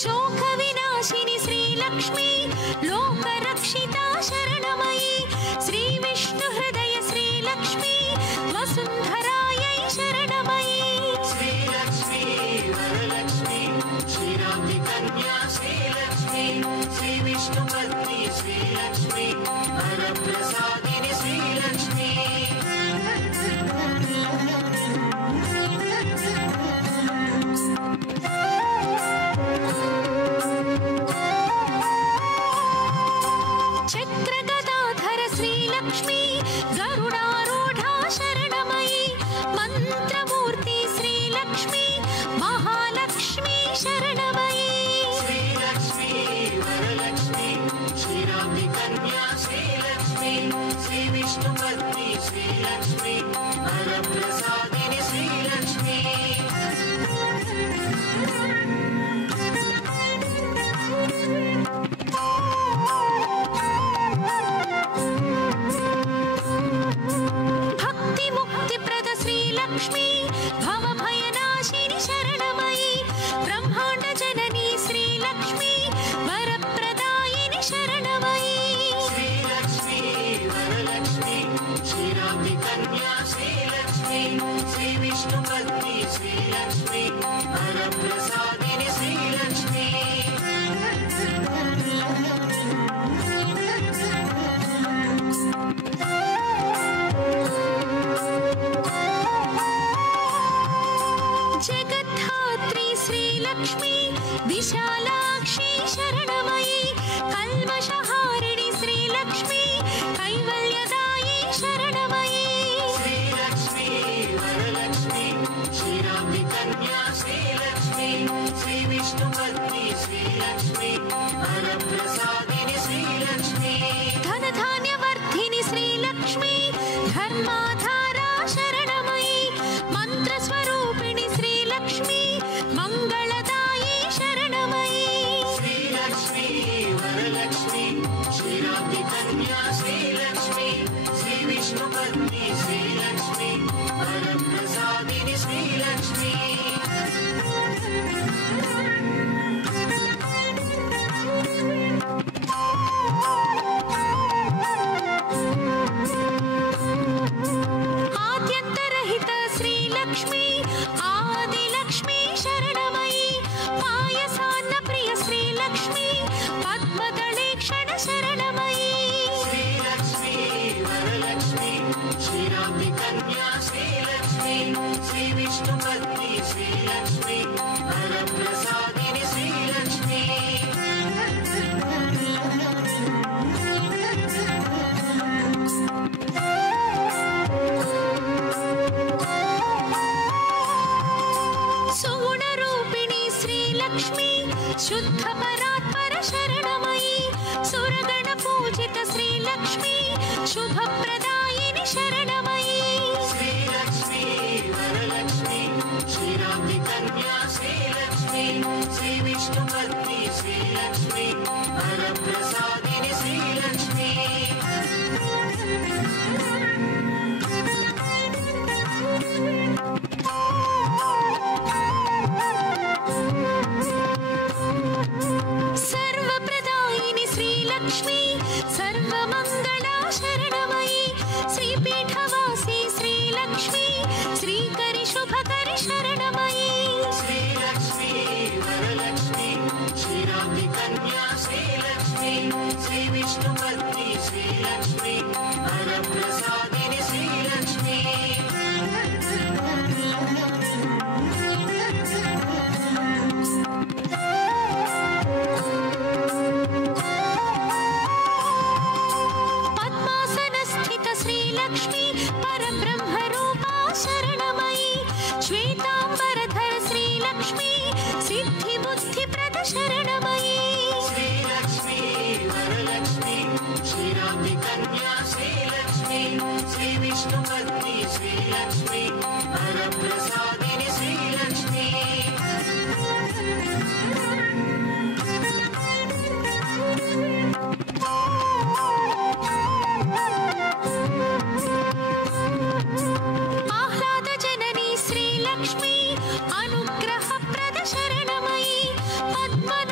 शोक विनाशिनी श्रीलक्ष्मी लोकरक्षिता शरणमयी श्री विष्णु हृदय श्रीलक्ष्मी वसुंधरायै शरणमयी श्रीलक्ष्मी वरलक्ष्मी श्रीरामजी कन्या श्रीलक्ष्मी श्री विष्णु पत्नी श्रीलक्ष्मी वरप्रसादिनी श्रीलक्ष्मी चक्रगदाधर श्रीलक्ष्मी गरुडारूढ़ा शरणमयी मंत्रमूर्ति श्रीलक्ष्मी महालक्ष्मी शरणमयी श्रीलक्ष्मी वरलक्ष्मी श्रीरामजी कन्या श्रीलक्ष्मी श्री विष्णु पत्नी श्रीलक्ष्मी वरप्रसादिनी श्रीलक्ष्मी भक्ति मुक्ति प्रद श्रीलक्ष्मी भव भयनाशिनी शरणमयी ब्रह्मांड जननी श्रीलक्ष्मी वरप्रदायिनी शरणमयी श्रीलक्ष्मी वरलक्ष्मी श्रीरामजी कन्या श्रीलक्ष्मी श्री विष्णु पत्नी श्रीलक्ष्मी वरप्रसादिनी श्रीलक्ष्मी जगद्धात्री श्रीलक्ष्मी विशालाक्षी शरणमयी कल्मषहारिणी श्रीलक्ष्मी कैवल्यदायी शरणमयी श्रीलक्ष्मी वरलक्ष्मी श्रीरामजी कन्या श्रीलक्ष्मी श्री विष्णु पत्नी श्रीलक्ष्मी वरप्रसादिनी श्रीलक्ष्मी धन धान्यवर्धिनी श्रीलक्ष्मी धर्माधारा शरणमयी मंत्रस्वरूपिणी श्रीलक्ष्मी मंगलदायी शरणमयी श्रीलक्ष्मी वरलक्ष्मी श्रीरामजी कन्या श्रीलक्ष्मी श्री विष्णु पत्नी श्रीलक्ष्मी वरप्रसादिनी श्रीलक्ष्मी आद्यन्तरहित श्रीलक्ष्मी आदिलक्ष्मी शरणमयी पायसान्न प्रिय श्रीलक्ष्मी पद्मदलेक्षण शरणमयी श्रीलक्ष्मी वरलक्ष्मी श्रीरामजी कन्या श्रीलक्ष्मी श्री विष्णु पत्नी श्रीलक्ष्मी वरप्रसादिनी श्रीलक्ष्मी सुगुणरूपिणी श्रीलक्ष्मी शुद्ध परात्पर शरणमयी सुरगण पूजित श्रीलक्ष्मी शुभप्रदायिनी शरणमयी श्रीलक्ष्मी वरलक्ष्मी श्रीरामजी कन्या श्रीलक्ष्मी श्री विष्णु पत्नी श्रीलक्ष्मी वरप्रसादिनी श्रीलक्ष्मी सर्वप्रदायिनी श्रीलक्ष्मी सर्वमङ्गला शरणमयी श्रीपीठवासी श्रीलक्ष्मी श्रीकरि शुभकरि शरणमयी श्रीलक्ष्मी वरलक्ष्मी श्रीरामजी कन्या श्रीलक्ष्मी श्री विष्णु पत्नी श्रीलक्ष्मी वरप्रसादिनी श्रीलक्ष्मी पद्मासनस्थित श्रीलक्ष्मी परब्रह्मरूपा शरणमयी श्वेताम्बरधर श्रीलक्ष्मी सिद्धिबुद्धिप्रद शरणमयी श्रीलक्ष्मी वरलक्ष्मी श्रीरामजी कन्या श्रीलक्ष्मी श्री विष्णु पत्नी श्रीलक्ष्मी वरप्रसादिनी श्रीलक्ष्मी आह्लादजननी श्रीलक्ष्मी अनुग्रहप्रद शरणमयी पद्मनाभ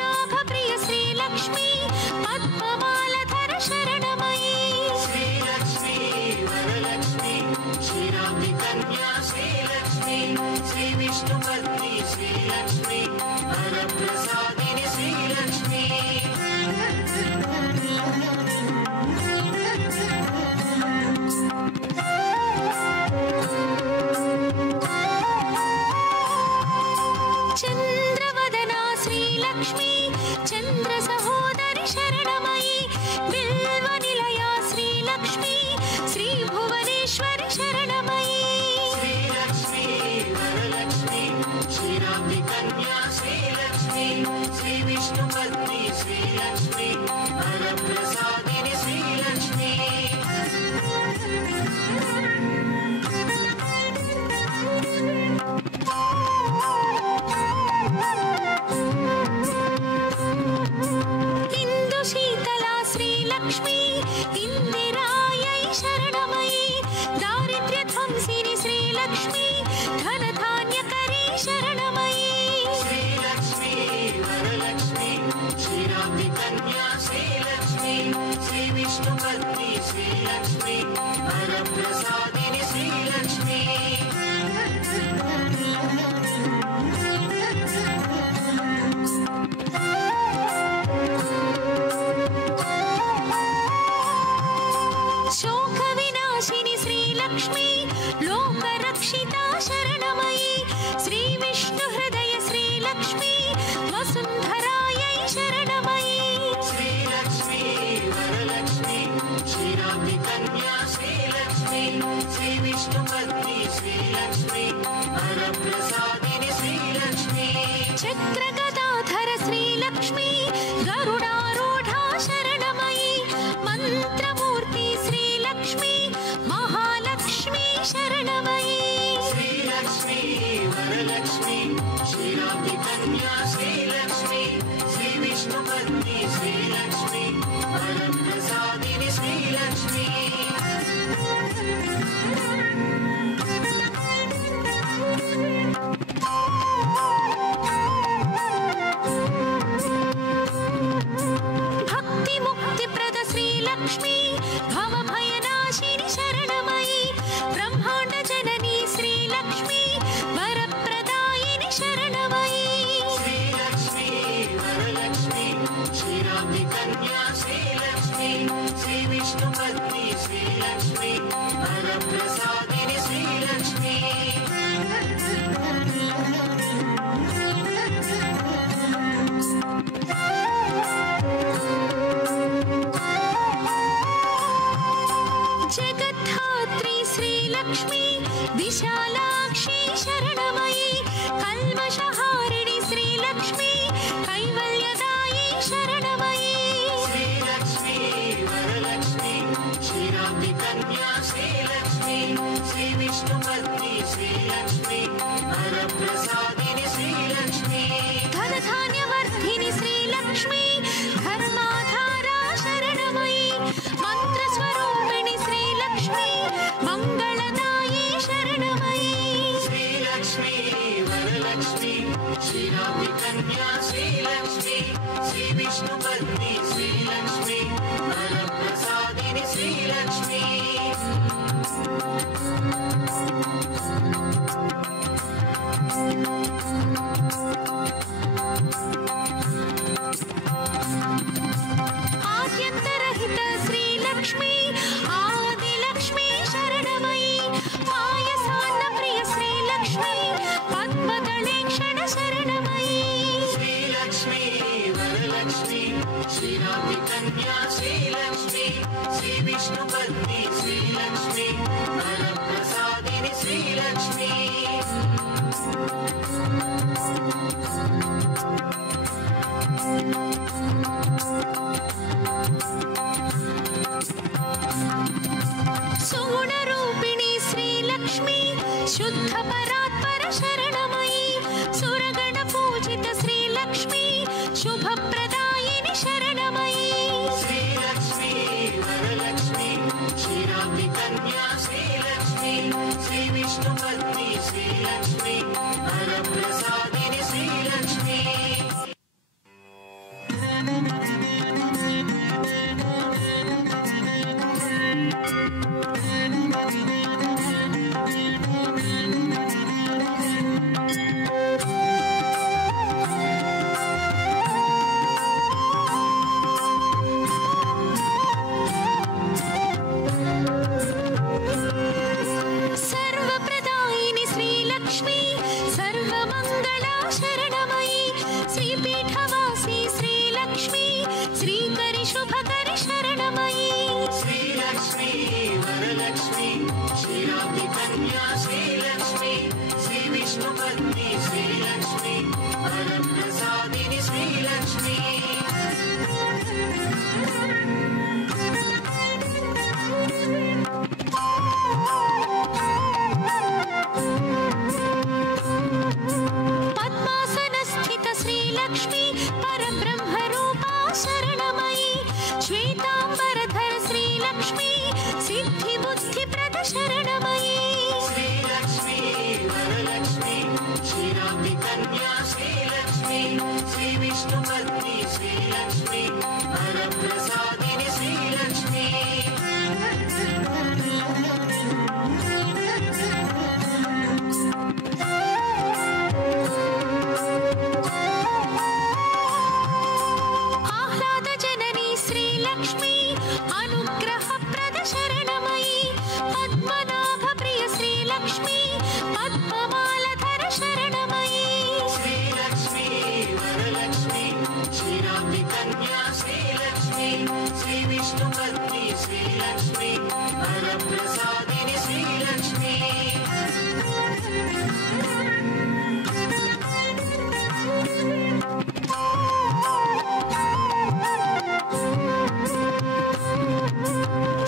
श्रीलक्ष्मी चंद्र सहोदरि शरणमयी बिल्व निलया श्रीलक्ष्मी श्री भुवनेश्वरि शरणमयी श्रीलक्ष्मी वरलक्ष्मी श्रीराम्नि कन्या श्रीलक्ष्मी श्री विष्णुपत्नी श्रीलक्ष्मी वरप्रसादिनि श्रीलक्ष्मी इंदुशीतला श्रीलक्ष्मी इंदिरायै शरणमयी दारिद्र्यध्वंसिनि श्रीलक्ष्मी धनधान्यकरी शरणमयी श्रीलक्ष्मी वरलक्ष्मी श्रीराम्नि कन्या श्रीलक्ष्मी श्री विष्णुपत्नी श्रीलक्ष्मी वरप्रसादिनि श्रीलक्ष्मी शोकविनाशिनि श्रीलक्ष्मी लोकरक्षिता शरणमयी श्री विष्णुहृदय श्रीलक्ष्मी वसुन्धरायै शरणमयी श्रीलक्ष्मी वरलक्ष्मी श्रीराम्नि कन्या श्रीलक्ष्मी श्री विष्णुपत्नी श्रीलक्ष्मी वरप्रसादिनि श्रीलक्ष्मी चक्रगदाधर श्रीलक्ष्मी गरुडारूढा शरणमयी मन्त्रमूर्ति श्रीलक्ष्मी महालक्ष्मी शरणमयी श्रीलक्ष्मी वरलक्ष्मी श्रीराम्नि कन्या श्रीलक्ष्मी श्री विष्णुपत्नी श्रीलक्ष्मी वरप्रसादिनि श्रीलक्ष्मी भक्ति मुक्तिप्रद श्रीलक्ष्मी भवभयनाशिनि शरणमयी ब्रह्माण्ड जननी श्रीलक्ष्मी वरप्रदायिनि शरणमयी श्रीलक्ष्मी वरलक्ष्मी श्रीराम्नि कन्या श्रीलक्ष्मी श्री विष्णुपत्नी श्रीलक्ष्मी वरप्रसादिनि श्रीलक्ष्मी जगद्धात्री श्रीलक्ष्मी विशालाक्षी शरणमयी कल्मषहारिणि श्रीलक्ष्मी कैवल्यदायी शरणमयी श्रीलक्ष्मी वरलक्ष्मी श्रीराम्नि कन्या श्रीलक्ष्मी श्री विष्णुपत्नी श्रीलक्ष्मी वरप्रसादिनि श्रीलक्ष्मी धनधान्यवर्धिनि श्रीलक्ष्मी धर्माधारा शरणमयी मन्त्रस्वरूपिणि श्रीलक्ष्मी मंगलदायी शरणमयी श्रीलक्ष्मी वरलक्ष्मी श्रीराम्नि कन्या श्रीलक्ष्मी श्री विष्णुपत्नी श्रीलक्ष्मी वरप्रसादिनि श्रीलक्ष्मी आद्यन्तरहित श्रीलक्ष्मी आदिलक्ष्मी शरणमयी पायसान्नप्रिय श्रीलक्ष्मी पद्मदलेक्षण शरणमयी श्रीलक्ष्मी वरलक्ष्मी श्रीराम्नि कन्या श्रीलक्ष्मी श्री विष्णुपत्नी श्रीलक्ष्मी वरप्रसादिनि श्रीलक्ष्मी सुगुणरूपिणी श्रीलक्ष्मी शुद्ध परात्पर शरणमयी सुरगण पूजित श्रीलक्ष्मी शुभप्रदायिनि शरणमयी श्रीलक्ष्मी वरलक्ष्मी श्रीराम्नि कन्या श्रीलक्ष्मी श्री विष्णुपत्नी श्रीलक्ष्मी वरप्रसादिनि श्रीलक्ष्मी परब्रह्मरूपा शरणमयी श्वेतांबरधर श्रीलक्ष्मी सिद्धिबुद्धिप्रद शरणमयी श्रीलक्ष्मी वरलक्ष्मी क्षीराब्धिकन्या श्रीलक्ष्मी श्रीविष्णुपत्नी श्रीलक्ष्मी वरप्रसादिनी श्रीलक्ष्मी आह्लादजननी श्रीलक्ष्मी अनुग्रहप्रद शरणमयी पद्मनाभप्रिय श्रीलक्ष्मी पद्ममालधर शरणमयी श्रीलक्ष्मी वरलक्ष्मी क्षीराब्धिकन्या श्रीलक्ष्मी श्रीविष्णुपत्नी श्रीलक्ष्मी वरप्रसादिनी श्रीलक्ष्मी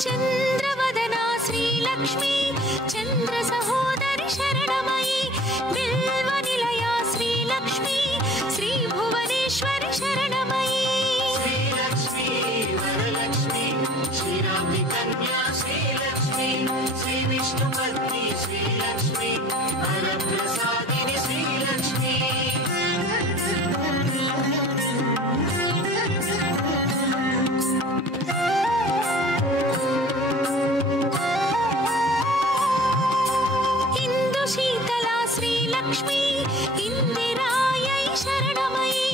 चन्द्रवदना श्रीलक्ष्मी चन्द्रसहोदरि शरणमयी बिल्वनिलया श्रीलक्ष्मी श्रीभुवनेश्वरि शरणमयी श्रीलक्ष्मी वरलक्ष्मी क्षीराब्धिकन्या श्रीलक्ष्मी श्रीविष्णुपत्नी श्रीलक्ष्मी वरप्रसादिनी श्रीलक्ष्मी इन्दुशीतला श्रीलक्ष्मी इन्दिरायै शरणमयी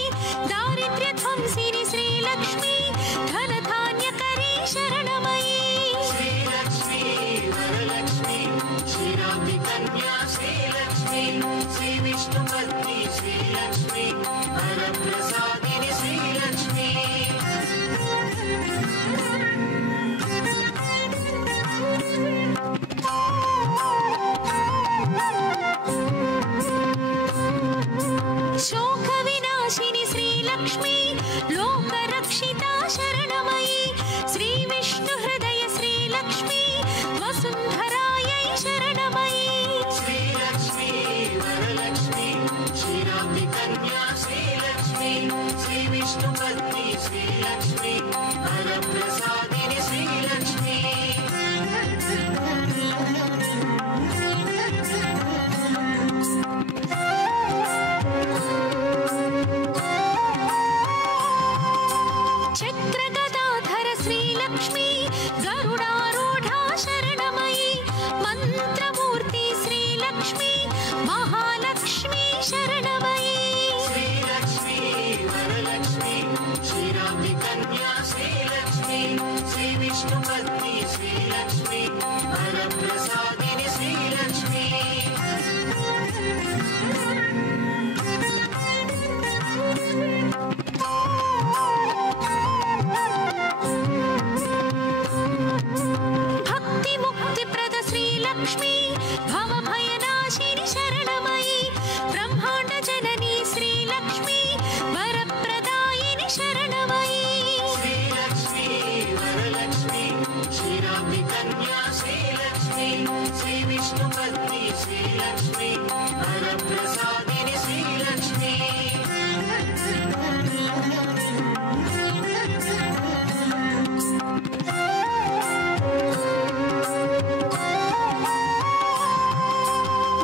दारिद्र्यध्वंसिनी श्रीलक्ष्मी धनधान्यकरी शरणमयी श्रीलक्ष्मी वरलक्ष्मी क्षीराब्धिकन्या श्रीलक्ष्मी श्रीविष्णुपत्नी श्रीलक्ष्मी वरप्रसादिनी श्रीलक्ष्मी शोकविनाशिनी श्रीलक्ष्मी लोकरक्षिता शरणमयी श्रीविष्णुहृदय श्रीलक्ष्मी वसुन्धरायै शरणमयी श्रीलक्ष्मी वरलक्ष्मी क्षीराब्धिकन्या श्रीलक्ष्मी श्रीविष्णुपत्नी श्रीलक्ष्मी वरप्रसादिनी श्रीलक्ष्मी चक्रगदाधर श्रीलक्ष्मी गरुडारूढा शरणमयी मन्त्रमूर्ति श्रीलक्ष्मी महालक्ष्मी शरणमयी श्रीलक्ष्मी वरलक्ष्मी क्षीराब्धिकन्या श्रीलक्ष्मी श्रीविष्णुपत्नी श्रीलक्ष्मी वरप्रसादिनी श्रीलक्ष्मी भक्तिमुक्तिप्रद श्रीलक्ष्मी भवभयनाशिनि शरणमयी ब्रह्माण्डजननी श्रीलक्ष्मी वरप्रदायिनि शरणमयी श्रीलक्ष्मी वरलक्ष्मी क्षीराब्धिकन्या श्रीलक्ष्मी श्रीविष्णुपत्नी श्रीलक्ष्मी वरप्रसादिनी श्रीलक्ष्मी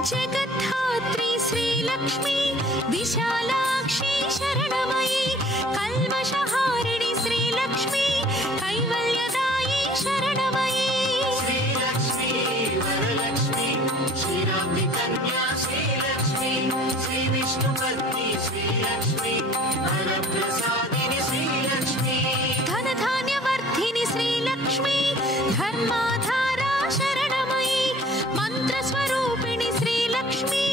जगद्धात्री श्रीलक्ष्मी विशालाक्षी शरणमयी कल्मषहारिणि श्रीलक्ष्मी कैवल्यदायी शरणमयी श्रीलक्ष्मी वरलक्ष्मी क्षीराब्धिकन्या श्रीलक्ष्मी श्रीविष्णुपत्नी श्रीलक्ष्मी वरप्रसादिनी श्रीलक्ष्मी धनधान्यवर्धिनि श्रीलक्ष्मी धर्माधारा शरणमयी मन्त्रस्वरूपिणि श्रीलक्ष्मी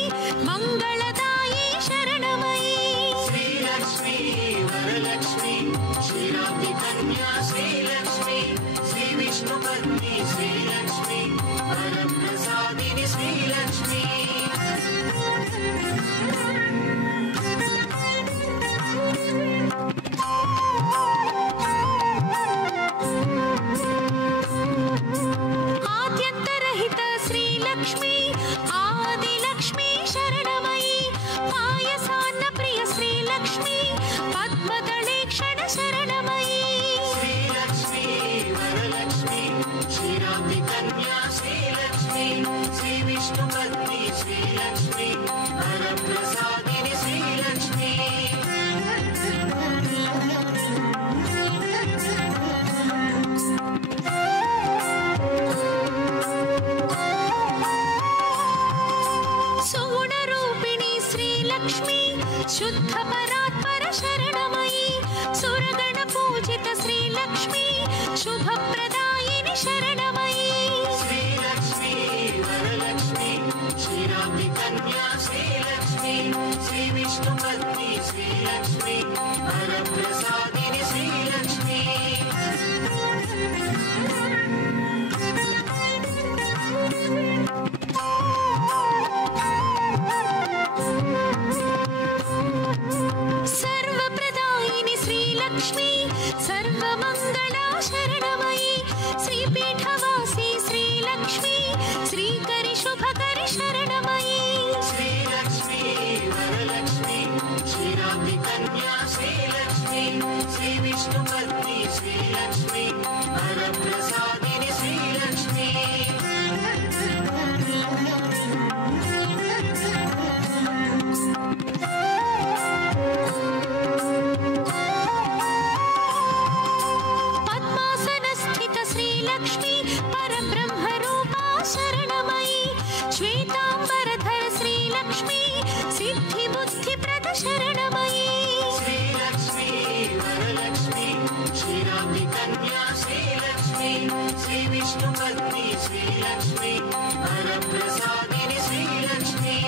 मङ्गलदायी शरणमयी श्रीलक्ष्मी वरलक्ष्मी क्षीराब्धिकन्या श्रीलक्ष्मी श्रीविष्णुपत्नी श्रीलक्ष्मी वरप्रसादिनी श्रीलक्ष्मी आदिलक्ष्मी शरणमयी पायसान्न प्रिय श्रीलक्ष्मी श्रीलक्ष्मी सर्वमङ्गला शरणमयी श्रीपीठवासी श्रीलक्ष्मी श्रीकरि शुभकरि शरणमयी श्रीलक्ष्मी वरलक्ष्मी क्षीराब्धि कन्या श्रीलक्ष्मी श्रीविष्णुपत्नी श्रीलक्ष्मी वरप्रसादिनी श्रीलक्ष्मी पद्मासनस्थित श्रीलक्ष्मी परब्रह्मरूपा शरणमयी श्वेताम्बरधर श्रीलक्ष्मी सिद्धिबुद्धिप्रद शरणमयी श्रीलक्ष्मी वरलक्ष्मी क्षीराब्धि कन्या श्रीलक्ष्मी श्रीविष्णुपत्नी श्रीलक्ष्मी वरप्रसादिनी श्रीलक्ष्मी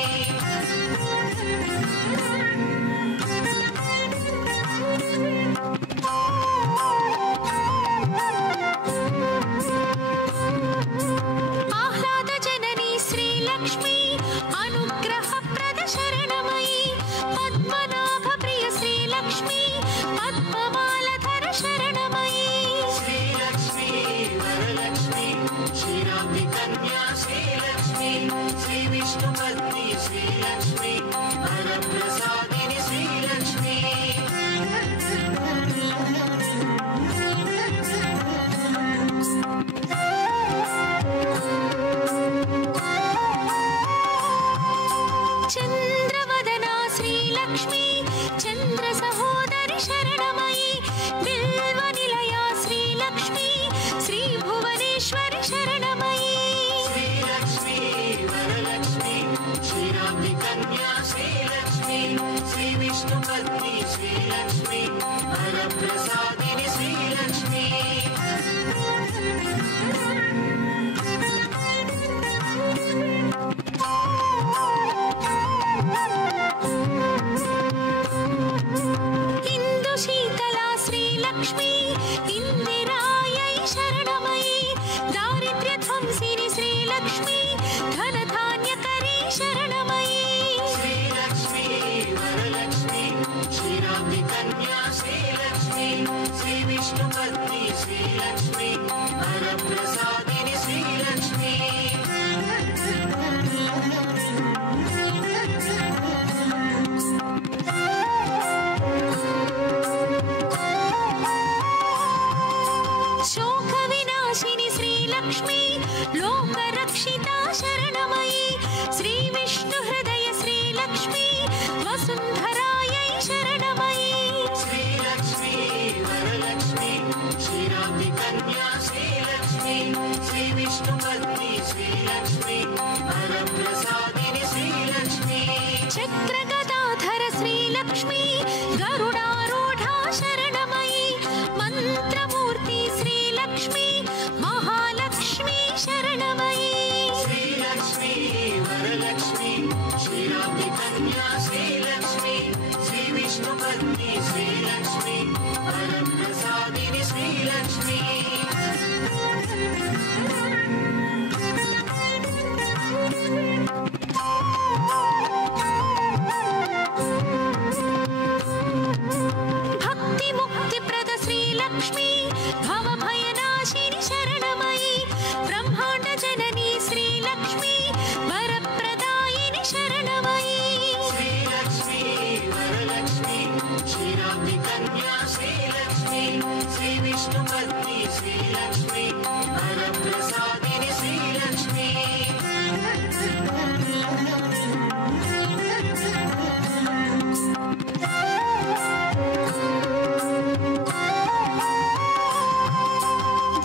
आह्लादजननी श्रीलक्ष्मी अनुग्रहप्रद शरणमयी पद्मनाभप्रिय श्रीलक्ष्मी पद्ममालधर शरणमयी श्रीलक्ष्मी वरलक्ष्मी क्षीराब्धि कन्या श्रीलक्ष्मी श्रीविष्णुपत्नी श्रीलक्ष्मी वरप्रसादिनी श्रीलक्ष्मी चन्द्रवदना श्रीलक्ष्मी चन्द्रसहोदरि शरणमयी बिल्वनिलया श्रीलक्ष्मी श्रीभुवनेश्वरि शरणमयी श्रीलक्ष्मी वरलक्ष्मी क्षीराब्धि कन्या श्रीलक्ष्मी श्रीविष्णुपत्नी श्रीलक्ष्मी वरप्रसादिनी श्रीलक्ष्मी इन्दुशीतला श्रीलक्ष्मी इन्दिरायै शरणमयी दारिद्र्यध्वंसिनी श्रीलक्ष्मी धनधान्यकरी शरणमयी श्रीलक्ष्मी वरलक्ष्मी क्षीराब्धि कन्या श्रीलक्ष्मी श्रीविष्णुपत्नी श्रीलक्ष्मी वरप्रसादिनी श्रीलक्ष्मी शोकविनाशिनी श्रीलक्ष्मी लोकरक्षिता शरणमयी श्रीविष्णुहृदय श्रीलक्ष्मी वसुन्धरायै शरणमयी श्रीलक्ष्मी वरलक्ष्मी क्षीराब्धि कन्या श्रीलक्ष्मी श्रीविष्णुपत्नी श्रीलक्ष्मी वरप्रसादिनी श्रीलक्ष्मी चक्रगदाधर श्रीलक्ष्मी गरुडारूढा शरणमयी मन्त्रमूर्ति श्रीलक्ष्मी महालक्ष्मी शरणमयी श्रीलक्ष्मी वरलक्ष्मी क्षीराब्धि कन्या श्रीलक्ष्मी श्रीविष्णुपत्नी श्रीलक्ष्मी वरप्रसादिनी श्रीलक्ष्मी भक्तिमुक्तिप्रद श्रीलक्ष्मी भवभयनाशिनी शरणमयी ब्रह्माण्डजननी श्रीलक्ष्मी वरप्रदायिनी शरणमयी श्रीलक्ष्मी वरलक्ष्मी क्षीराब्धि कन्या श्रीलक्ष्मी श्रीविष्णुपत्नी श्रीलक्ष्मी वरप्रसादिनी श्रीलक्ष्मी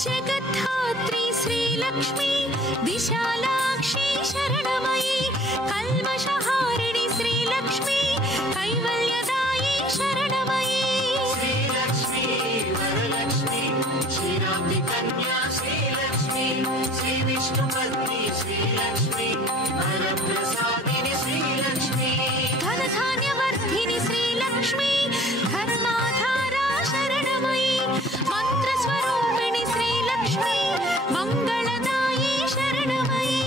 जगद्धात्री श्रीलक्ष्मी विशालाक्षी शरणमयी कल्मषहारिणी श्रीलक्ष्मी कैवल्यदायी शरणमयी श्रीलक्ष्मी वरलक्ष्मी क्षीराब्धि कन्या श्रीलक्ष्मी श्रीविष्णुपत्नी श्रीलक्ष्मी वरप्रसादिनी श्रीलक्ष्मी धनधान्यवर्धिनी श्रीलक्ष्मी धर्माधारा शरणमयी मन्त्रस्वरूपिणी श्रीलक्ष्मी मङ्गलदायी शरणमयी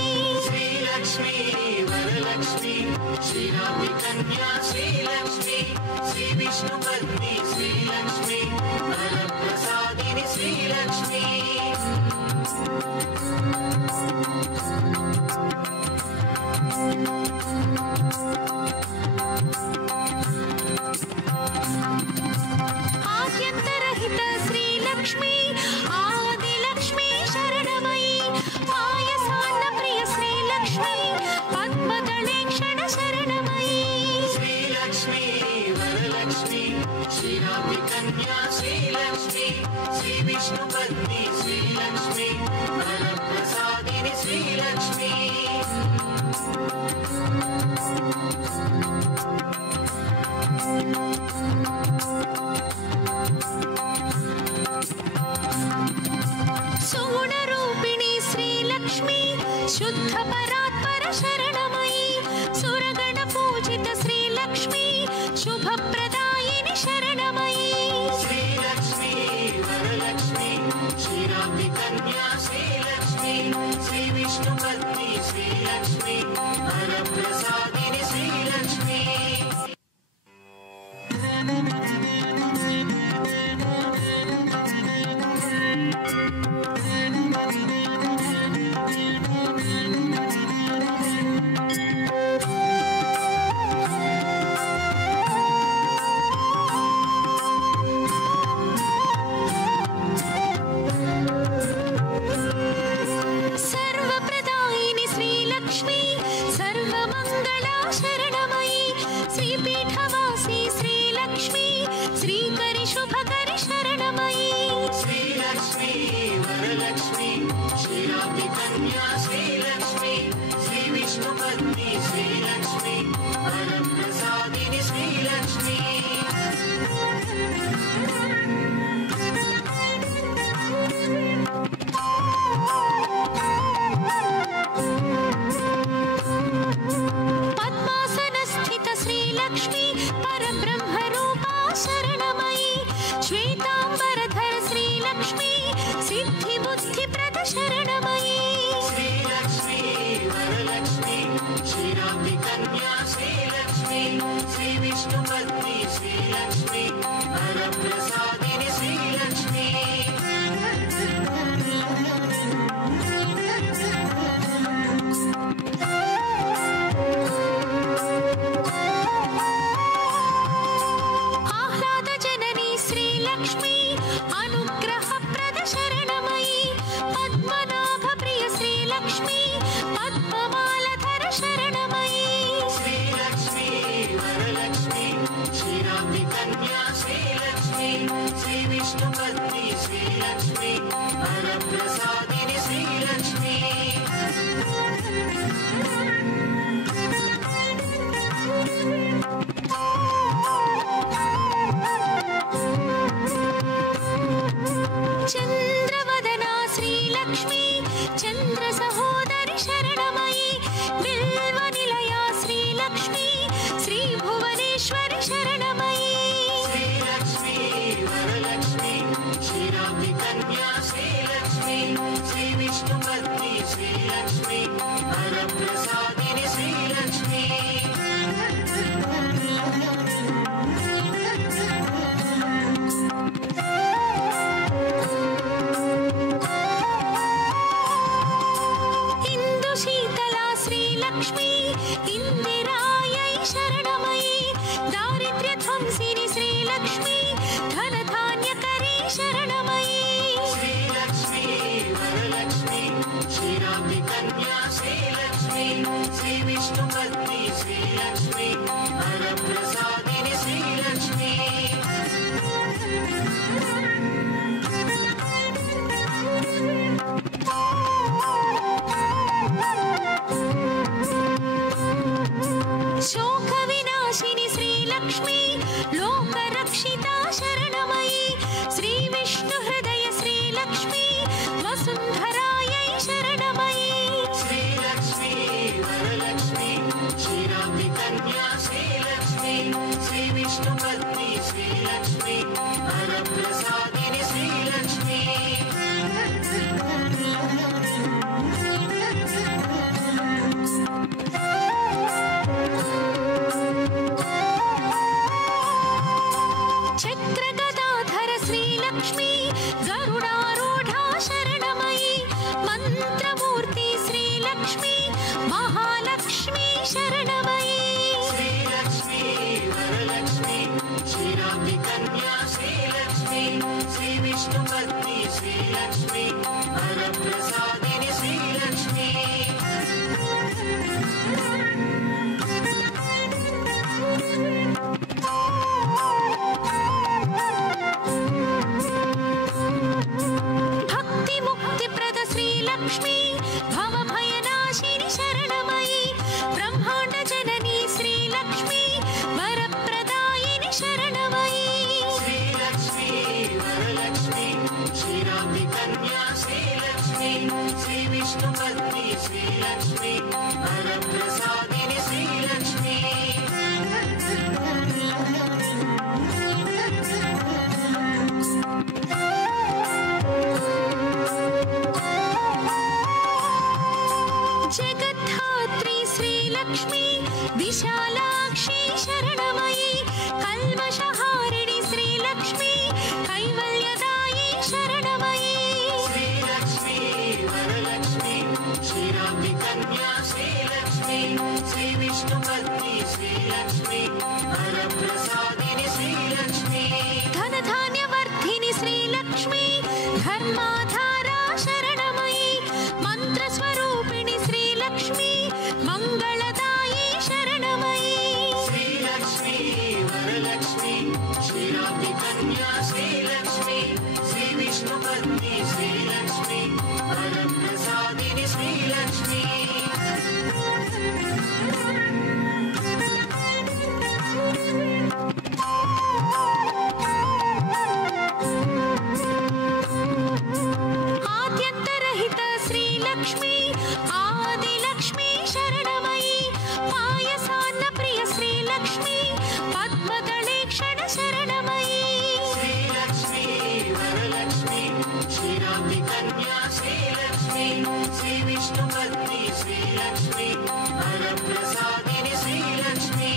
श्रीलक्ष्मी वरलक्ष्मी क्षीराब्धि कन्या श्रीलक्ष्मी श्रीविष्णुपत्नी श्रीलक्ष्मी आदिलक्ष्मी शरणमयी पायसान्नप्रिय श्रीलक्ष्मी पद्मदलेक्षण शरणमयी श्रीलक्ष्मी वरलक्ष्मी क्षीराब्धिकन्या श्रीलक्ष्मी श्रीविष्णुपत्नी श्रीलक्ष्मी वरप्रसादिनी श्रीलक्ष्मी सुगुणरूपिणी श्रीलक्ष्मी शुद्ध परात्पर शरणमयी सुरगण पूजित श्रीलक्ष्मी शुभप्रदायिनी शरणमयी श्रीलक्ष्मी वरलक्ष्मी क्षीराब्धिकन्या श्रीलक्ष्मी श्रीविष्णुपत्नी श्रीलक्ष्मी वरप्रसादिनी श्रीलक्ष्मी सर्वप्रदायिनी श्रीलक्ष्मी सर्वमङ्गला शरणमयी श्रीपीठवासी श्रीलक्ष्मी श्रीकरि शुभकरि शरणमयी श्रीलक्ष्मी वरलक्ष्मी क्षीराब्धिकन्या श्रीलक्ष्मी श्रीविष्णुपत्नी श्रीलक्ष्मी वरप्रसादिनी श्रीलक्ष्मी पद्मासनस्थित श्रीलक्ष्मी परब्रह्मरूपा शरणमयी श्वेताम्बरधर श्रीलक्ष्मी सिद्धिबुद्धिप्रद शरणमयी श्रीलक्ष्मी वरलक्ष्मी क्षीराब्धिकन्या श्रीलक्ष्मी श्रीविष्णुपत्नी श्रीलक्ष्मी वरप्रसादिनी श्रीलक्ष्मी आह्लादजननी श्रीलक्ष्मी अनुग्रहप्रद शरणमयी पद्मनाभप्रिय श्रीलक्ष्मी पद्ममालधर शरणमयी श्रीलक्ष्मी वरलक्ष्मी क्षीराब्धिकन्या श्रीलक्ष्मी श्रीविष्णुपत्नी श्रीलक्ष्मी वरप्रसादिनी श्रीलक्ष्मी चन्द्रवदना श्रीलक्ष्मी चन्द्रसहोदरि शरणमयी बिल्वनिलया श्रीलक्ष्मी श्रीभुवनेश्वरि शरणमयी श्रीलक्ष्मी वरलक्ष्मी क्षीराब्धिकन्या श्रीलक्ष्मी श्रीविष्णुपत्नी श्रीलक्ष्मी वरप्रसादिनी श्रीलक्ष्मी इन्दुशीतला श्रीलक्ष्मी इन्दिरायै शरणमयी दारिद्र्यध्वंसिनी श्रीलक्ष्मी धनधान्यकरी शरणमयी श्रीलक्ष्मी वरलक्ष्मी क्षीराब्धिकन्या श्रीलक्ष्मी श्रीविष्णुपत्नी श्रीलक्ष्मी वरप्रसादिनी श्रीलक्ष्मी शोकविनाशिनी श्रीलक्ष्मी लोकरक्षिता शरणमयी श्रीविष्णुहृदय श्रीलक्ष्मी वसुन्धरायै शरणमयी श्रीलक्ष्मी वरलक्ष्मी क्षीराब्धिकन्या श्रीलक्ष्मी श्रीविष्णुपत्नी श्रीलक्ष्मी वरप्रसादिनी श्रीलक्ष्मी चक्रगदाधर श्रीलक्ष्मी गरुडारूढा शरणमयी मन्त्रमूर्ति श्रीलक्ष्मी महालक्ष्मी शरणमयी श्रीलक्ष्मी वरलक्ष्मी क्षीराब्धिकन्या श्रीलक्ष्मी श्रीविष्णुपत्नी श्रीलक्ष्मी वरप्रसादिनि श्रीलक्ष्मी भक्ति मुक्तिप्रद श्रीलक्ष्मी भवभयनाशिनि शरणमयी ब्रह्माण्ड जननी श्रीलक्ष्मी वरप्रदायिनि शरणमयी श्रीलक्ष्मी वरलक्ष्मी क्षीराब्धिकन्या श्रीलक्ष्मी श्रीविष्णुपत्नी श्रीलक्ष्मी वरप्रसादिनि श्रीलक्ष्मी जगद्धात्री श्रीलक्ष्मी विशालाक्षी शरणमयी कल्मषहारिणि श्रीलक्ष्मी कैवल्यदायी शरणमयी श्रीलक्ष्मी वरलक्ष्मी क्षीराब्धिकन्या श्रीलक्ष्मी श्रीविष्णुपत्नी श्रीलक्ष्मी वरप्रसादिनि श्रीलक्ष्मी धनधान्यवर्धिनि श्रीलक्ष्मी धर्माधारा शरणमयी मन्त्रस्वरूपिणि श्रीलक्ष्मी मङ्गलदायी शरणमयी श्रीलक्ष्मी वरलक्ष्मी क्षीराब्धिकन्या श्रीलक्ष्मी श्रीविष्णुपत्नी श्रीलक्ष्मी वरप्रसादिनि श्रीलक्ष्मी आद्यन्तरहित श्रीलक्ष्मी आदिलक्ष्मी शरणमयी पायसान्नप्रिय श्रीलक्ष्मी पद्मदलेक्षण शरणमयी श्रीलक्ष्मी वरलक्ष्मी क्षीराब्धिकन्या श्रीलक्ष्मी श्रीविष्णुपत्नी श्रीलक्ष्मी वरप्रसादिनि श्रीलक्ष्मी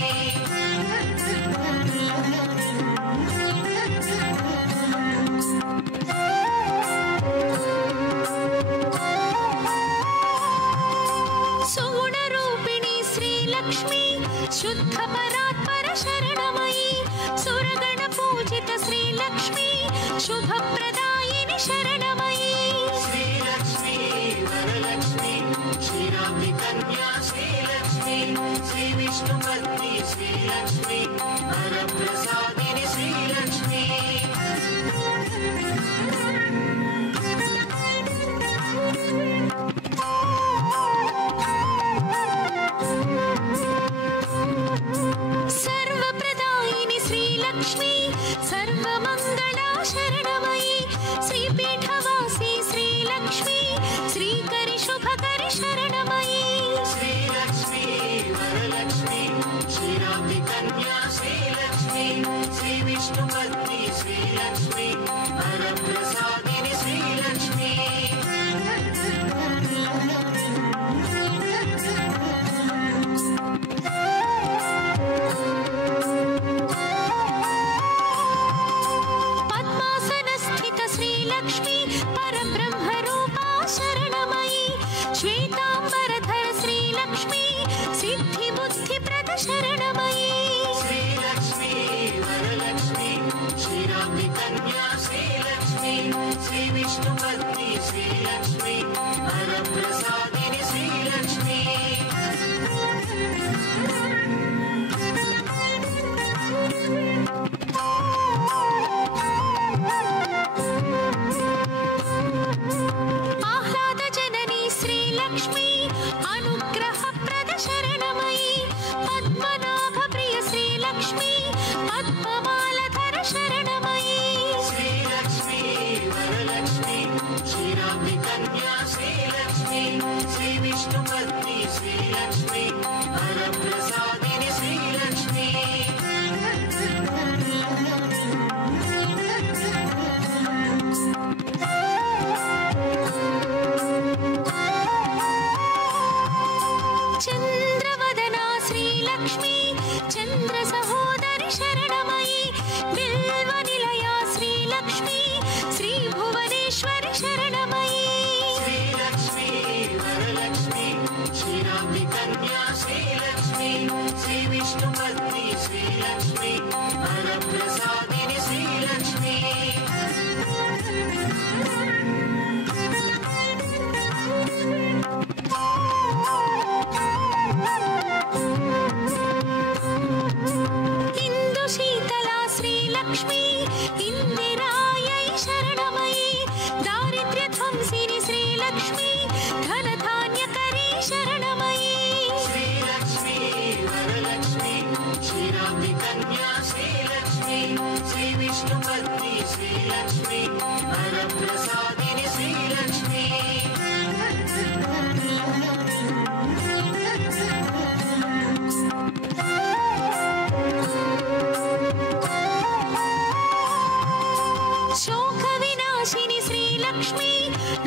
सुगुणरूपिणी श्रीलक्ष्मी शुद्धपरात्पर शरणमयी सुरगणपूजित श्रीलक्ष्मी शुभप्रदायिनि शरणमयी श्रीलक्ष्मी वरलक्ष्मी क्षीराब्धिकन्या श्रीलक्ष्मी श्रीविष्णुपत्नी श्रीलक्ष्मी वरप्रसादिनि श्रीलक्ष्मी सर्वप्रदायिनि श्रीलक्ष्मी सर्वमङ्गला शरणमयी श्रीपीठवासी श्रीलक्ष्मी श्रीकरि शुभकरि शरणमयी श्रीलक्ष्मी वरलक्ष्मी क्षीराब्धिकन्या श्रीलक्ष्मी श्रीविष्णुपत्नी श्रीलक्ष्मी वरप्रसादिनि श्रीलक्ष्मी पद्मासनस्थित श्रीलक्ष्मी परब्रह्मरूपा शरणमयी श्वेताम्बरधर श्रीलक्ष्मी सिद्धिबुद्धिप्रद शरणमयी श्रीलक्ष्मी वरलक्ष्मी क्षीराब्धिकन्या श्रीलक्ष्मी श्रीविष्णुपत्नी श्रीलक्ष्मी वरप्रसादिनि श्रीलक्ष्मी आह्लादजननी श्रीलक्ष्मी अनुग्रहप्रद शरणमयी पद्मनाभप्रिय श्रीलक्ष्मी पद्ममालधर शरणमयी श्रीलक्ष्मी वरलक्ष्मी श्रीलक्ष्मी वरप्रसादिनि श्रीलक्ष्मी शोकविनाशिनि श्रीलक्ष्मी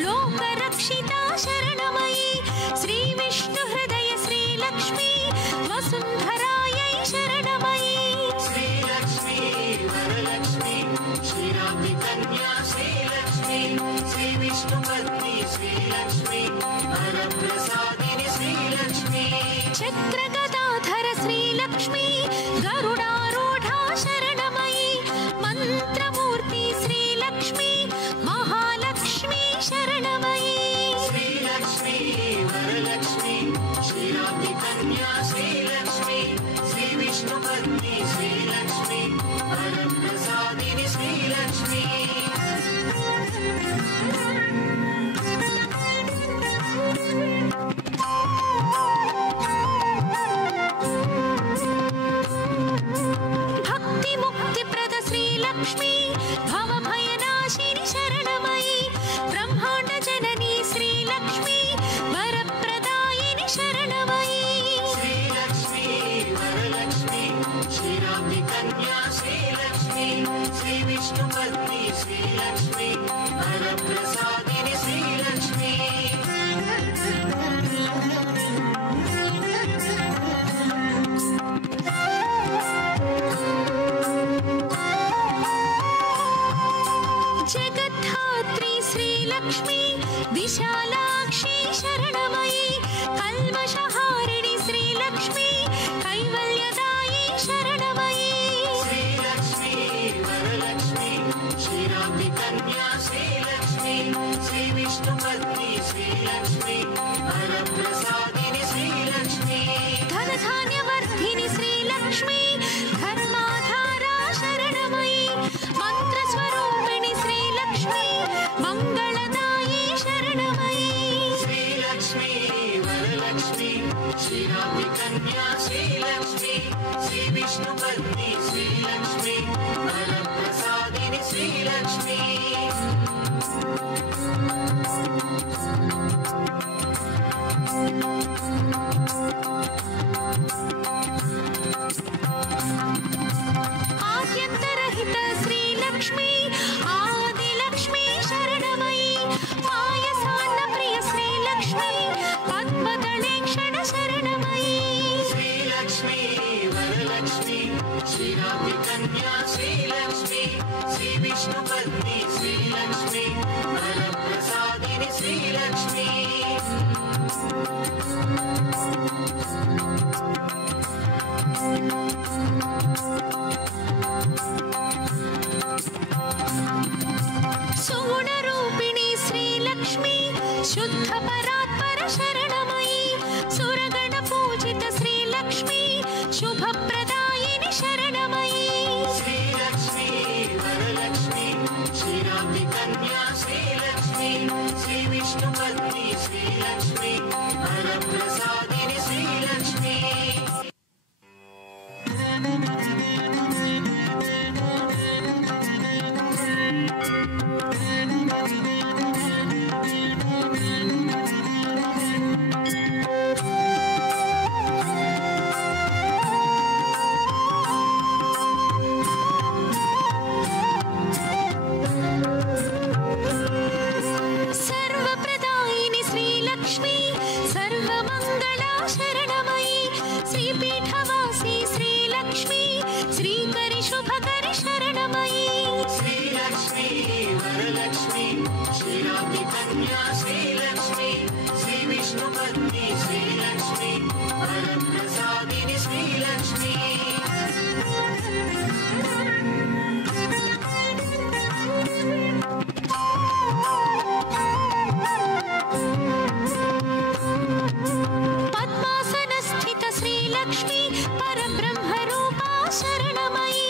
लोकरक्षिता शरणमयी श्रीविष्णुहृदय श्रीलक्ष्मी वसुन्धरायै शरणमयी श्रीलक्ष्मी वरलक्ष्मी श्रीरामकन्या श्रीलक्ष्मी श्रीविष्णुपत्नी श्रीलक्ष्मी वरप्रसादिनि श्रीलक्ष्मी चक्रगदाधर श्रीलक्ष्मी गरुडारूढा शरणमयी मन्त्रमूर्ति श्रीलक्ष्मी महालक्ष्मी शरणमयी श्रीलक्ष्मी वरलक्ष्मी श्रीरामकन्या श्रीलक्ष्मी श्रीविष्णुपत्नी श्रीलक्ष्मी वरप्रसादिनि श्रीलक्ष्मी भक्तिमुक्तिप्रद श्रीलक्ष्मी भवभयनाशिनि शरणमयी ब्रह्माण्ड जननी श्रीलक्ष्मी वरप्रदायिनि शरणमयी श्रीलक्ष्मी वरलक्ष्मी श्रीरामकन्या श्रीलक्ष्मी श्रीविष्णुपत्नी श्रीलक्ष्मी वरप्रसादिनि श्रीलक्ष्मी जगद्धात्री श्रीलक्ष्मी विशालाक्षी शरणमयी कल्मषहारिणि श्रीलक्ष्मी कैवल्यदायी शरणमयी श्रीलक्ष्मी वरलक्ष्मी श्रीरामकन्या श्रीलक्ष्मी श्रीविष्णुपत्नी श्रीलक्ष्मी वरप्रसादिनि श्रीलक्ष्मी धनधान्यवर्धिनि श्रीलक्ष्मी धर्माधारा शरणमयी मन्त्रस्वरूपिणि श्रीलक्ष्मी मङ्गलदायी शरणमयी श्रीलक्ष्मी वरलक्ष्मी श्रीरामकन्या श्रीलक्ष्मी श्रीविष्णुपत्नी श्रीलक्ष्मी वरप्रसादिनि श्रीलक्ष्मी आद्यन्तरहित श्रीलक्ष्मी आदिलक्ष्मी शरणमयी पायसान्नप्रिय श्रीलक्ष्मी पद्मदलेक्षण शरणमयी श्रीलक्ष्मी वरलक्ष्मी श्रीरामकन्या श्रीलक्ष्मी श्रीविष्णुपत्नी श्रीलक्ष्मी वरप्रसादिनि श्रीलक्ष्मी सुगुणरूपिणी श्रीलक्ष्मी शुद्धपरात्पर शरणमयी सुरगणपूजित श्रीलक्ष्मी शुभप्रदायिनि शरणमयी श्रीलक्ष्मी वरलक्ष्मी श्रीरामकन्या श्रीलक्ष्मी श्रीविष्णुपत्नी श्रीलक्ष्मी वरप्रसादिनि श्रीलक्ष्मी सर्वप्रदायिनि श्रीलक्ष्मी सर्वमङ्गला शरणमयी श्रीपीठवासी श्रीलक्ष्मी श्रीकरि शुभकरि शरणमयी श्रीलक्ष्मी वरलक्ष्मी श्रीरामकन्या श्रीलक्ष्मी श्रीविष्णुपत्नी श्रीलक्ष्मी वरप्रसादिनि श्रीलक्ष्मी पद्मासनस्थित श्रीलक्ष्मी परब्रह्मरूपा शरणमयी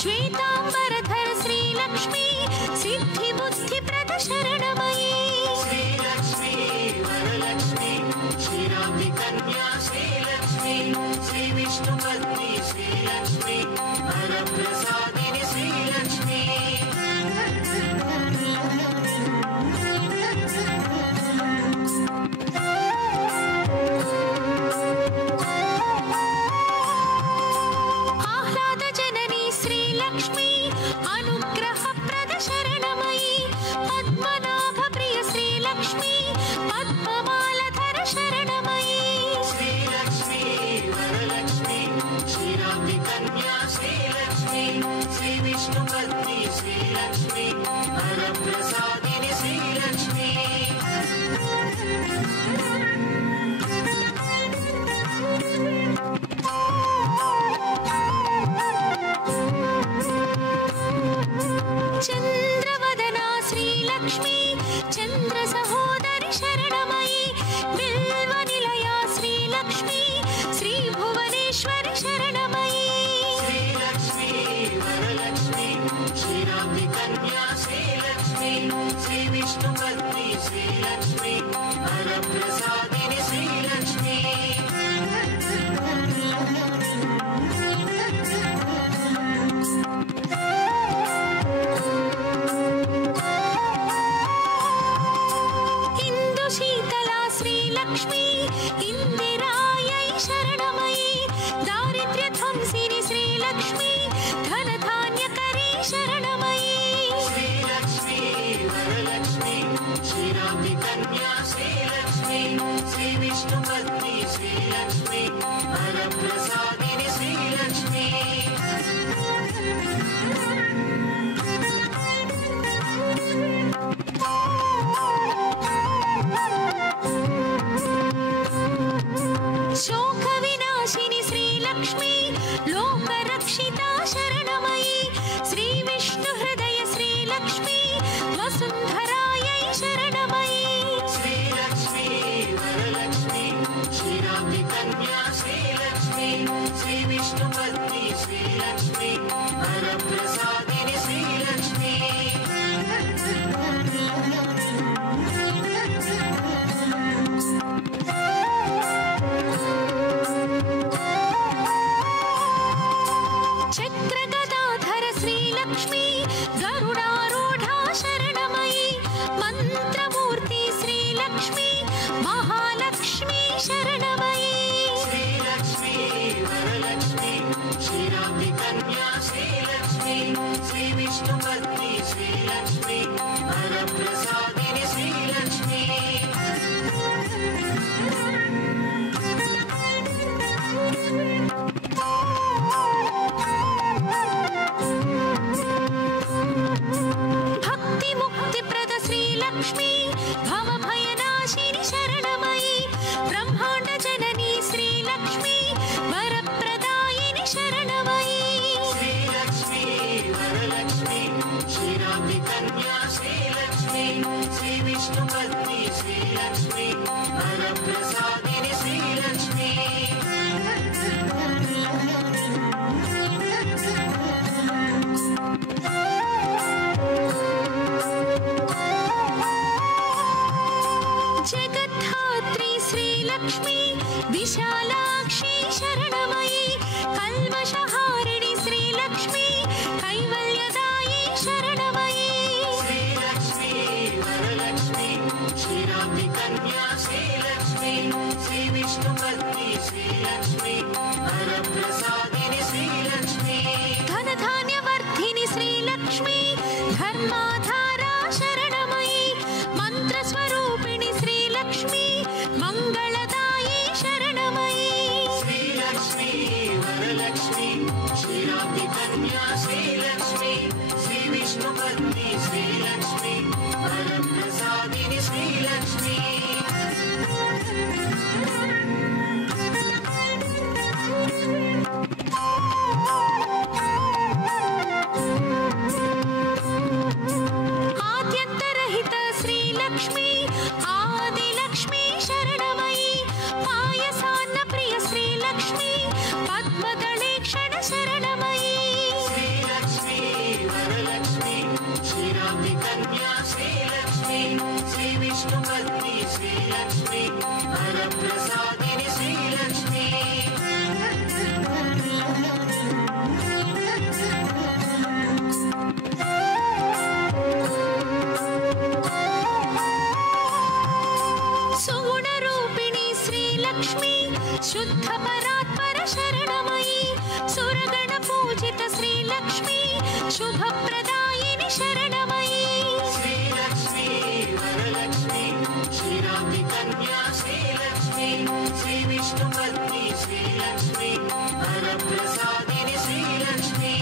श्वेताम्बरधर श्रीलक्ष्मी सिद्धिबुद्धिप्रद शरणमयी श्रीलक्ष्मी वरलक्ष्मी श्रीरामकन्या श्रीलक्ष्मी श्रीविष्णुपत्नी श्रीलक्ष्मी वरप्रसादिनि श्रीलक्ष्मी श्रीलक्ष्मी वरप्रसादिनि श्रीलक्ष्मी चंद्रवदना श्रीलक्ष्मी चंद्र सहोदरि शरणमयी बिल्वनिलया श्रीलक्ष्मी श्री भुवनेश्वरि शरणमयी श्रीलक्ष्मी वरलक्ष्मी क्षीराब्धि कन्या श्रीलक्ष्मी श्री विष्णुपत्नी श्रीलक्ष्मी वरप्रसादिनि श्रीलक्ष्मी शीतला श्रीलक्ष्मी इंदिरायै शरणमयी दारिद्र्यध्वंसिनि श्रीलक्ष्मी धनधान्यकरी शरणमयी श्रीलक्ष्मी वरलक्ष्मी क्षीराब्धि कन्या श्रीलक्ष्मी श्री विष्णुपत्नी श्रीलक्ष्मी वरप्रसादिनि श्रीलक्ष्मी शोक विनाशिनी श्रीलक्ष्मी लोकरक्षिता शरणमयी श्री विष्णु हृदय श्रीलक्ष्मी वसुंधरायै शरणमयी श्रीलक्ष्मी वरलक्ष्मी क्षीराब्धि कन्या श्रीलक्ष्मी श्री विष्णुपत्नी श्रीलक्ष्मी वरप्रसादिनि श्रीलक्ष्मी चक्रगदाधर श्रीलक्ष्मी गरुडारूढ़ा शरणमयी मंत्रमूर्ति श्रीलक्ष्मी महालक्ष्मी शरणमयी श्रीलक्ष्मी वरलक्ष्मी क्षीराब्धि कन्या श्रीलक्ष्मी श्री विष्णुपत्नी श्रीलक्ष्मी वरप्रसादिनि श्रीलक्ष्मी भक्ति मुक्ति प्रद श्रीलक्ष्मी भव भयनाशिनी शरणमयी ब्रह्मांड जननी श्रीलक्ष्मी वरप्रदायिनि शरणमयी श्रीलक्ष्मी वरलक्ष्मी क्षीराब्धि कन्या श्रीलक्ष्मी श्री विष्णुपत्नी श्रीलक्ष्मी वरप्रसादिनि श्रीलक्ष्मी जगद्धात्री श्रीलक्ष्मी विशालाक्षी शरणमयी कल्मषहारिणी श्रीलक्ष्मी कैवल्यदायी शरणमयी श्रीलक्ष्मी वरलक्ष्मी क्षीराब्धि कन्या श्रीलक्ष्मी श्री विष्णुपत्नी श्रीलक्ष्मी वरप्रसादिनि श्रीलक्ष्मी धनधान्यवर्धिनि श्रीलक्ष्मी धर्माधारा शरणमयी मंत्रस्वरूपिणि श्रीलक्ष्मी मंगलदायी शरणमयी श्रीलक्ष्मी वरलक्ष्मी क्षीराब्धि कन्या श्रीलक्ष्मी श्री विष्णुपत्नी श्रीलक्ष्मी वरप्रसादिनि श्रीलक्ष्मी आद्यन्तरहित श्रीलक्ष्मी आदिलक्ष्मी शरणमयी पायसान्न प्रिय श्रीलक्ष्मी पद्मदलेक्षण शरणमयी श्रीलक्ष्मी वरलक्ष्मी क्षीराब्धि कन्या श्रीलक्ष्मी श्री विष्णुपत्नी श्रीलक्ष्मी वरप्रसादिनि श्रीलक्ष्मी सुगुणरूपिणी श्रीलक्ष्मी शुद्ध परात्पर शरणमयी सुरगण पूजित श्रीलक्ष्मी शुभप्रदायिनि शरणमयी श्रीलक्ष्मी वरलक्ष्मी क्षीराब्धि कन्या श्रीलक्ष्मी श्री विष्णुपत्नी श्रीलक्ष्मी वरप्रसादिनि श्रीलक्ष्मी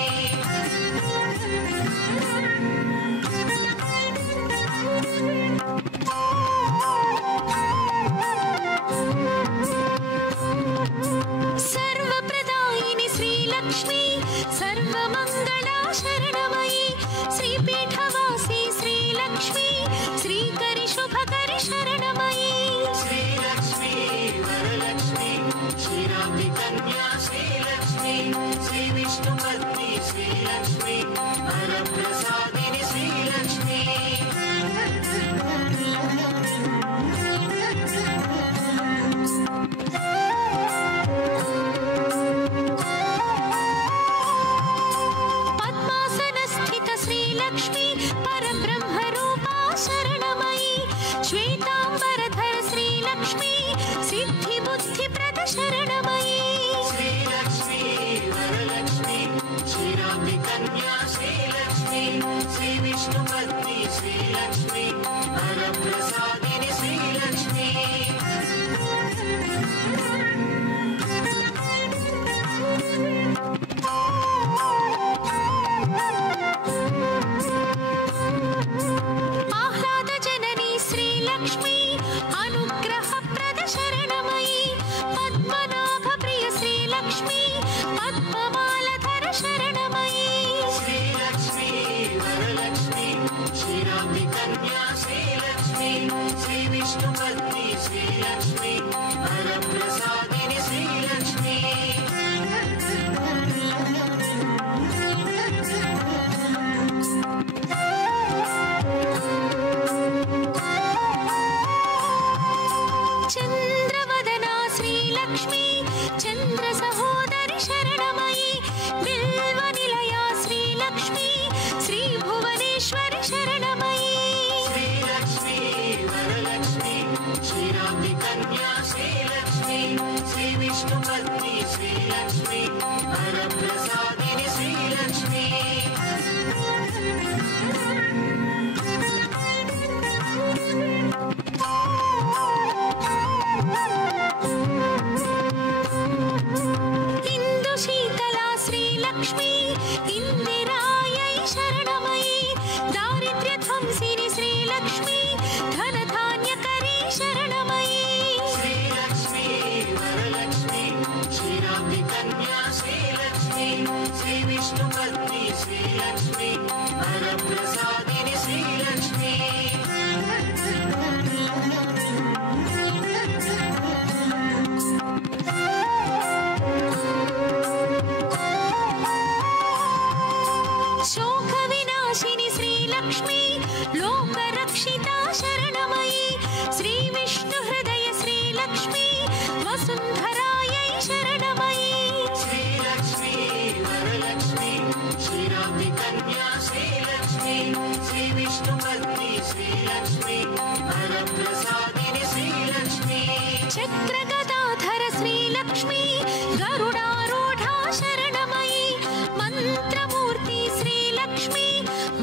शरणमयी श्रीलक्ष्मी वरलक्ष्मी श्रीरामि कन्या श्रीलक्ष्मी श्रीविष्णुपत्नी श्रीलक्ष्मी वरप्रसादिनी श्रीलक्ष्मी आह्लादजननी श्रीलक्ष्मी अनुग्रहप्रद शरणमयी पद्मनाभप्रिय श्रीलक्ष्मी पद्ममालधर शरणमयी श्रीलक्ष्मी वरलक्ष्मी श्रीरामि कन्या श्रीलक्ष्मी श्रीविष्णुपत्नी श्रीलक्ष्मी वरप्रसादिनी श्रीलक्ष्मी चन्द्रवदना श्रीलक्ष्मी चन्द्रसहोदरि शरणमयी बिल्वनिलया श्रीलक्ष्मी श्रीभुवनेश्वरि शरणमयी श्रीलक्ष्मी वरलक्ष्मी श्रीरामि कन्या श्रीलक्ष्मी श्रीविष्णुपत्नी श्रीलक्ष्मी वरप्रसादिनी श्रीलक्ष्मी इन्दुशीतला श्रीलक्ष्मी इन्दिरायै शरणमयी दारिद्र्यध्वंसिनी श्रीलक्ष्मी धनधान्यकरी शरणमयी श्रीलक्ष्मी वरलक्ष्मी श्रीरामि कन्या श्रीलक्ष्मी श्रीविष्णुपत्नी श्रीलक्ष्मी वरप्रसादिनी श्रीलक्ष्मी शोकविनाशिनी श्रीलक्ष्मी लोकरक्षिता शरणमयी श्रीविष्णुहृदय श्रीलक्ष्मी वसुन्धरायै शरणमयी श्रीलक्ष्मी वरलक्ष्मी श्रीरामि कन्या श्रीलक्ष्मी श्रीविष्णुपत्नी श्रीलक्ष्मी वरप्रसादिनी श्रीलक्ष्मी शोकविनाशिनी श्रीलक्ष्मी लोकरक्षिता शरणमयी श्रीविष्णुहृदय श्रीलक्ष्मी वसुन्धरायै शरणमयी श्रीलक्ष्मी वरलक्ष्मी श्रीरामि कन्या श्रीलक्ष्मी श्रीविष्णुपत्नी श्रीलक्ष्मी चक्रगदाधर श्रीलक्ष्मी गरुडारूढा शरणमयी मन्त्रमूर्ति श्रीलक्ष्मी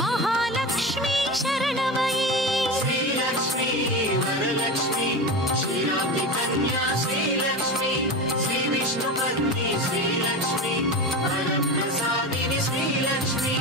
महालक्ष्मी शरणमयी श्रीलक्ष्मी वरलक्ष्मी श्रीरामि कन्या श्रीलक्ष्मी श्रीविष्णुपत्नी श्रीलक्ष्मी वरप्रसादिनी श्रीलक्ष्मी